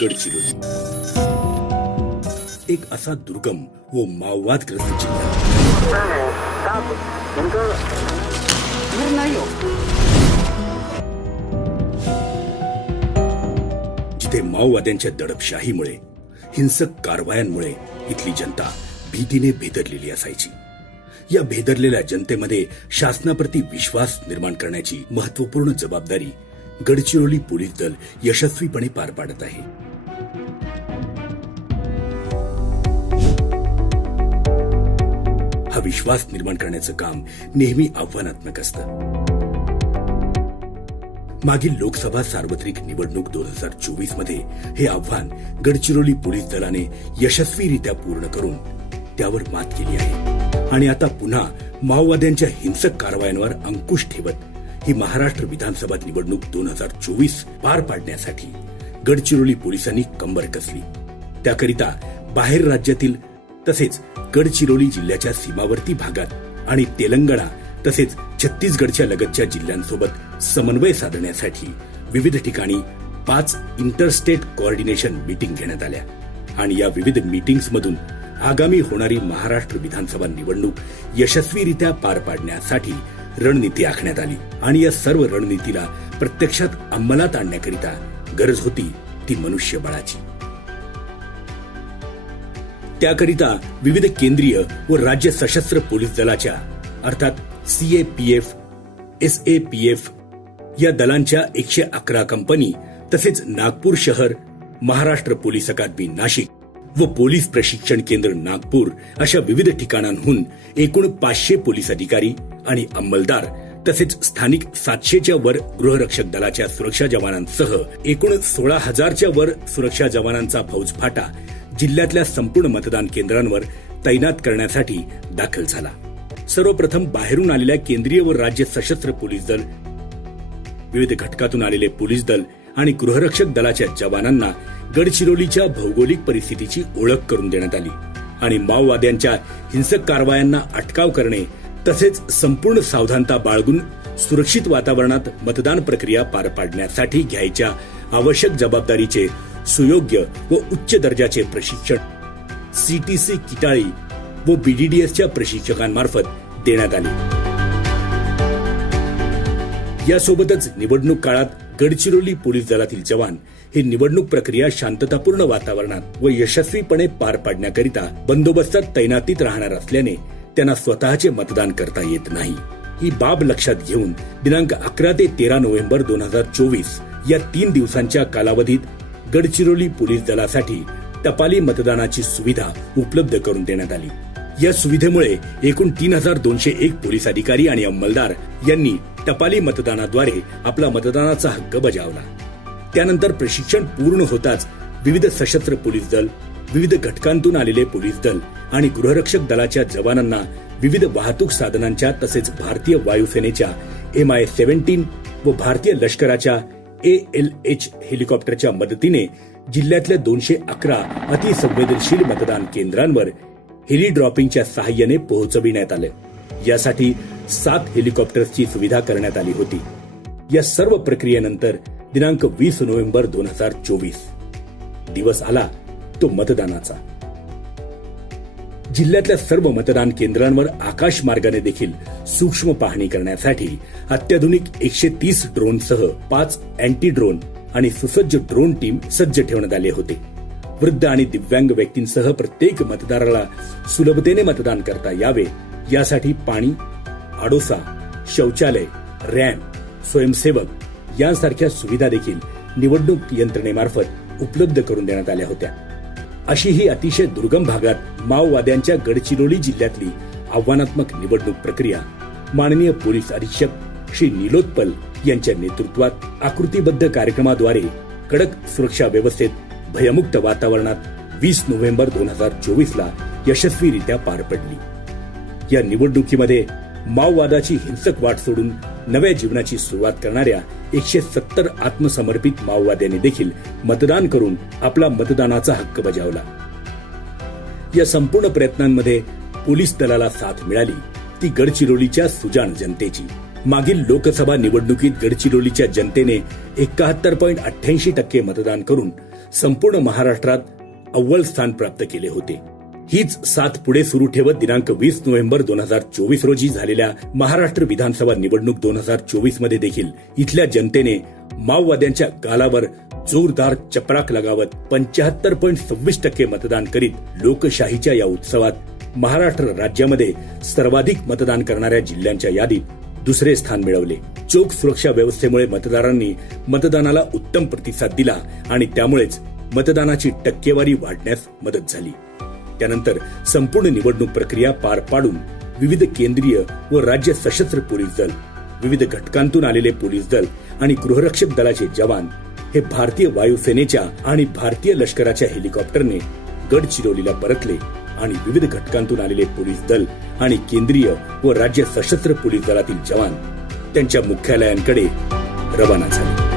गडचिरोली एक असा दुर्गम व माओवादग्रस्त जिल्हा जिथे माओवाद्यांच्या दडपशाहीमुळे हिंसक कारवायांमुळे इथली जनता भीतीने भेदरलेली असायची। या भेदरलेल्या जनतेमध्ये शासनाप्रती विश्वास निर्माण करण्याची महत्त्वपूर्ण जबाबदारी गडचिरोली पोलीस दल यशस्वीपणे पार पाडत आहे। हा विश्वास निर्माण करण्याचं काम नेहमी आव्हानात्मक असतं। मागील लोकसभा सार्वत्रिक निवडणूक 2024 मध्ये हे आव्हान गडचिरोली पोलीस दलाने यशस्वीरित्या पूर्ण करून त्यावर मात केली आहे आणि आता पुन्हा माओवाद्यांच्या हिंसक कारवायांवर अंकुश ठेवत ही महाराष्ट्र विधानसभा निवडणूक 2024 पार पाडण्यासाठी गडचिरोली पोलिसांनी कंबर कसली। त्याकरिता बाहेर राज्यातील तसेच गडचिरोली जिल्ह्याच्या सीमावर्ती भागात आणि तेलंगणा तसेच छत्तीसगडच्या लगतच्या जिल्ह्यांसोबत समन्वय साधण्यासाठी विविध ठिकाणी 5 इंटरस्टेट कोऑर्डिनेशन मीटिंग घेण्यात आल्या आणि या विविध मीटिंग्स मधून आगामी होणारी महाराष्ट्र विधानसभा निवडणूक यशस्वीरित्या पार पाडण्यासाठी रणनीती आखण्यात आली आणि या सर्व रणनीतीला प्रत्यक्षात अंमलात आणण्याकरिता गरज होती ती मनुष्यबळाची। त्याकरिता विविध केंद्रीय व राज्य सशस्त्र पोलीस दलाच्या अर्थात CAPF, SAPF या दलांच्या 111 कंपनी तसेच नागपूर शहर, महाराष्ट्र पोलीस अकादमी नाशिक व पोलीस प्रशिक्षण केंद्र नागपूर अशा विविध ठिकाणांहून एकूण 500 पोलीस अधिकारी आणि अंमलदार तसेच स्थानिक 700च्या वर गृहरक्षक दलाच्या सुरक्षा जवानांसह एकूण 16,000च्या वर सुरक्षा जवानांचा फौजफाटा जिल्ह्यातल्या संपूर्ण मतदान केंद्रांवर तैनात करण्यासाठी दाखल झाला। सर्वप्रथम बाहेरून आलेल्या केंद्रीय व राज्य सशस्त्र पोलीस दल, विविध घटकातून आलेले पोलीस दल आणि गृहरक्षक दलाच्या जवानांना गडचिरोलीच्या भौगोलिक परिस्थितीची ओळख करून देण्यात आली आणि माओवाद्यांच्या हिंसक कारवायांना अटकाव करणे तसेच संपूर्ण सावधानता बाळगून सुरक्षित वातावरणात मतदान प्रक्रिया पार पाडण्यासाठी घ्यायच्या आवश्यक जबाबदारीचे सुयोग्य व उच्च दर्जाचे प्रशिक्षण CTC किटाळी व BDDSच्या प्रशिक्षकांमार्फत देण्यात आले। यासोबतच निवडणूक काळात गडचिरोली पोलीस दलातील जवान हे निवडणूक प्रक्रिया शांततापूर्ण वातावरणात व यशस्वीपणे पार पाडण्याकरिता बंदोबस्तात तैनातीत राहणार असल्याने त्यांना स्वतःचे मतदान करता येत नाही। ही बाब लक्षात घेऊन दिनांक 11 ते 13 नोव्हेंबर 2024 या 3 दिवसांच्या कालावधीत गडचिरोली पोलीस दलासाठी टपाली मतदानाची सुविधा उपलब्ध करून देण्यात आली। या सुविधेमुळे एकूण 3201 पोलीस अधिकारी आणि अंमलदार यांनी टपाली मतदानाद्वारे आपला मतदानाचा हक्क बजावला। त्यानंतर प्रशिक्षण पूर्ण होताच विविध सशस्त्र पोलीस दल, विविध घटकांतून आलेले पोलीस दल आणि गृहरक्षक दलाच्या जवानांना विविध वाहतूक साधनांच्या तसेच भारतीय वायुसेनेच्या MI-17 व भारतीय लष्कराच्या ALH हेलिकॉप्टरच्या मदतीने जिल्ह्यातल्या 211 अतिसंवेदनशील मतदान केंद्रांवर हेली ड्रॉपिंगच्या सहाय्याने पोहोचविण्यात आले। यासाठी 7 हेलिकॉप्टर्सची सुविधा करण्यात आली होती। या सर्व प्रक्रियेनंतर दिनांक 20 नोव्हेंबर 2024 दिवस आला तो मतदानाचा। जिल्ह्यातल्या सर्व मतदान केंद्रांवर आकाश मार्गाने देखील सूक्ष्म पाहणी करण्यासाठी अत्याधुनिक 130 ड्रोनसह 5 अँटी ड्रोन आणि सुसज्ज ड्रोन टीम सज्ज ठेवण्यात आले होते। वृद्ध आणि दिव्यांग व्यक्तींसह प्रत्येक मतदाराला सुलभतेने मतदान करता यावे यासाठी पाणी, आडोसा, शौचालय, रॅम्प, स्वयंसेवक यांसारख्या सुविधा देखील निवडणूक यंत्रणेमार्फत उपलब्ध करून देण्यात आल्या होत्या। अशी ही अतिशय दुर्गम भागात माओवाद्यांच्या गडचिरोली जिल्ह्यातली आव्हानात्मक निवडणूक प्रक्रिया माननीय पोलीस अधीक्षक श्री निलोत्पल यांच्या नेतृत्वात आकृतीबद्ध कार्यक्रमाद्वारे कडक सुरक्षा व्यवस्थेत भयमुक्त वातावरणात 20 नोव्हेंबर 2024 ला यशस्वीरित्या पार पडली। या निवडणुकीमध्ये माओवादाची हिंसक वाट सोडून नव्या जीवनाची सुरुवात करणाऱ्या 170 आत्मसमर्पित माओवाद्यांनी देखील मतदान करून आपला मतदानाचा हक्क बजावला। या संपूर्ण प्रयत्नांमध्ये पोलीस दलाला साथ मिळाली ती गडचिरोलीच्या सुजाण जनतेची। मागील लोकसभा निवडणुकीत गडचिरोलीच्या जनतेने 71.88% मतदान करून संपूर्ण महाराष्ट्रात अव्वल स्थान प्राप्त केले होते. हीच साथ पुढे सुरू ठेवत दिनांक 20 नोव्हेंबर 2024 रोजी झालेल्या महाराष्ट्र विधानसभा निवडणूक 2024 मध्ये देखील इथल्या जनतेने माओवाद्यांच्या गालावर जोरदार चपराक लगावत 75.26% मतदान करीत लोकशाहीच्या या उत्सवात महाराष्ट्र राज्यामध्ये सर्वाधिक मतदान करणाऱ्या जिल्ह्यांच्या यादीत दुसरे स्थान मिळवले. चोख सुरक्षा व्यवस्थेमुळे मतदारांनी मतदानाला उत्तम प्रतिसाद दिला आणि त्यामुळेच मतदानाची टक्केवारी वाढण्यास मदत झाली. त्यानंतर संपूर्ण निवडणूक प्रक्रिया पार पाडून विविध केंद्रीय व राज्य सशस्त्र पोलीस दल, विविध घटकांतून आलेले पोलीस दल आणि गृहरक्षक दलाचे जवान हे भारतीय वायुसेनेच्या आणि भारतीय लष्कराच्या हेलिकॉप्टरने गडचिरोलीला परतले आणि विविध घटकांतून आलेले पोलीस दल आणि केंद्रीय व राज्य सशस्त्र पोलीस दलातील जवान त्यांच्या मुख्यालयांकडे रवाना झाले.